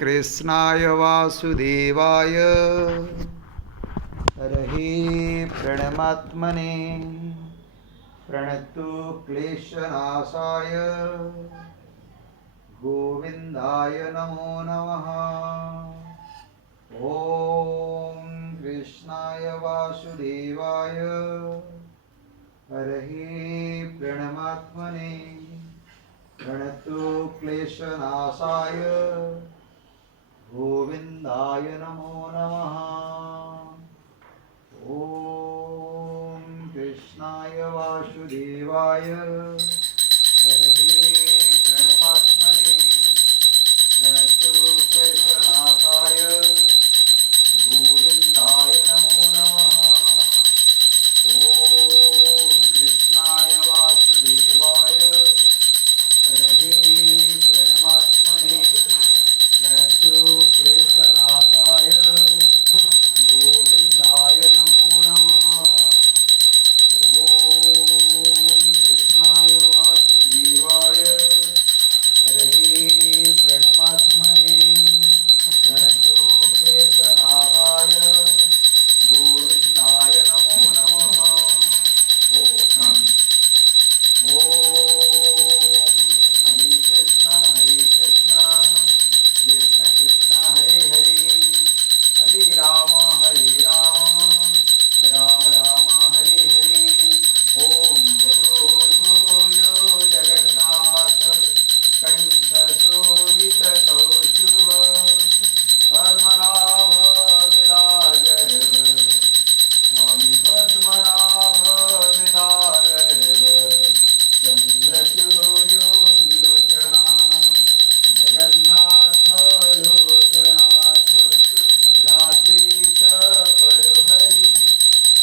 कृष्णाय वासुदेवाय हरहि प्रणमात्मने प्रणतु क्लेशनाशाय गोविन्दाय नमो नमः। ॐ कृष्णाय वासुदेवाय हरहि प्रणमात्मने प्रणतु क्लेशनाशाय गोविन्दाय नमो नमः। ॐ कृष्णाय वासुदेवाय हरहि प्रणमात्मने प्रणतु क्लेशनाशाय गोविन्दाय नमो नमः। ॐ कृष्णाय वासुदेवाय हरहि प्रणमात्मने प्रणतु क्लेशनाशाय गोविन्दाय नमो नमः। ॐ कृष्णाय वासुदेवाय हरहि प्रणमात्मने प्रणतु क्लेशनाशाय गोविन्दाय नमो नमः। ॐ हरे कृष्ण कृष्ण कृष्ण हरे हरे हरे राम राम राम हरे हरे। ॐ चतुर्भुज जगन्नाथ कंठशोभितकौस्तुभ पद्मनाभ विराजरव स्वामी पद्मनाभ विराजरव चन्द्रसूर्यो विलोचना जगन्नाथ लोकनाथ भ्रातृश परहरि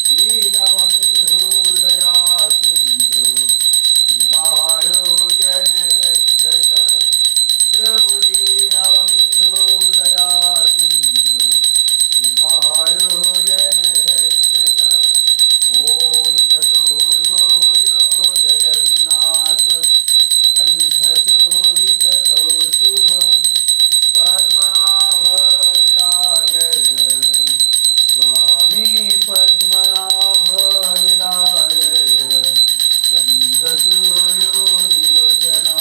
दीनबन्धु दया सिन्धु कृपालो जनरक्षक प्रभु दीनबन्धु दया सिन्धु कृपालो जनरक्षक। ॐ चतुर्भुज जगन्नाथ कंठशोभितकौस्तुभ पद्मनाभ विराजरव स्वामी पद्मनाभ विराजरव चन्द्रसूर्यो विलोचना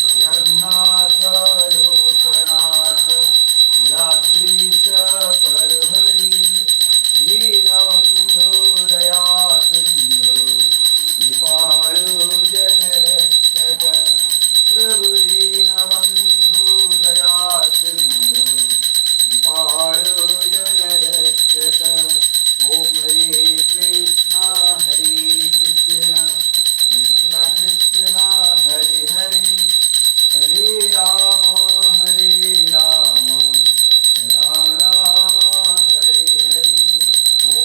जगन्नाथ लोकनाथ भ्रातृश परहरि दीनबन्धु दया सिन्धु कृपालो जनरक्षक प्रभु दीनबन्धु दया सिन्धु कृपालो जनरक्षक। ॐ हरे कृष्ण कृष्ण कृष्ण हरे हरे हरे राम राम राम हरे हरे। ॐ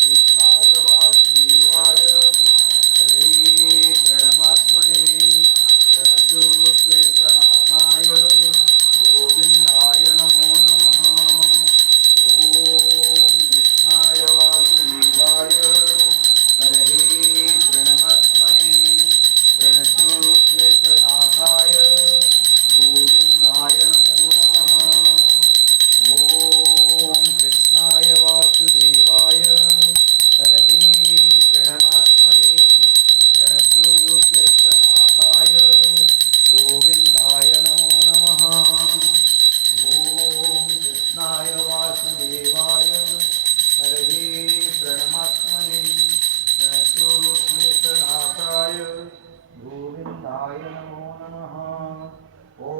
कृष्णाय वासुदेवाय हरहि प्रणमात्मने प्रणतु क्लेशनाशाय गोविन्दाय नमो नमः। ॐ कृष्णाय वासुदेवाय हरहि प्रणमात्मने प्रणतु क्लेशनाशाय गोविन्दाय नमो नमः। ॐ कृष्णाय वासुदेवाय हरहि प्रणमात्मने प्रणतु क्लेशनाशाय गोविन्दाय नमो नमः। ॐ कृष्णाय वासुदेवाय हरहि प्रणमात्मने प्रणतु क्लेशनाशाय गोविन्दाय नमो नमः। ॐ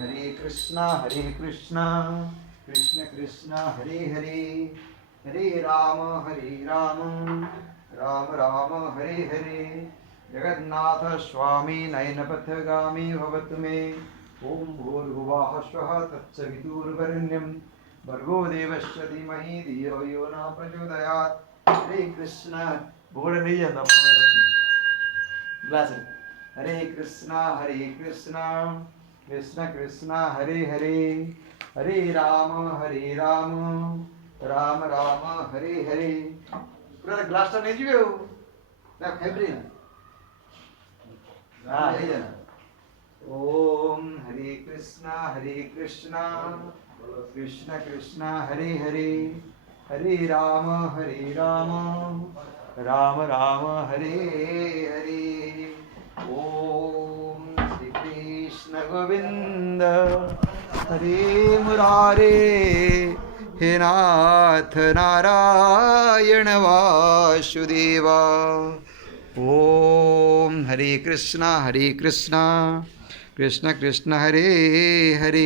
हरे कृष्ण कृष्ण कृष्ण हरे हरे हरे राम राम राम हरे हरे। जगन्नाथ स्वामी नयनपथगामी भवतु मे। ॐ भूर्भुवः स्वः तत्सवितुर्वरेण्यं भर्गो देवस्य धीमहि धियो यो न प्रचोदयात्। हरे कृष्ण बोल नहीं जाता ग्लास हरे कृष्ण कृष्ण कृष्ण हरे हरे हरे राम राम राम हरे हरे। पूरा ग्लास तो नहीं जीवे हो ना फेब्रिन हाँ हे जाना। ओम हरे कृष्ण कृष्ण कृष्ण हरे हरे हरे राम राम राम हरे हरे ओम श्री कृष्ण गोविंद हरे मुरारे हे नाथ नारायण वासुदेवा ओम हरे कृष्ण कृष्ण कृष्ण हरे हरे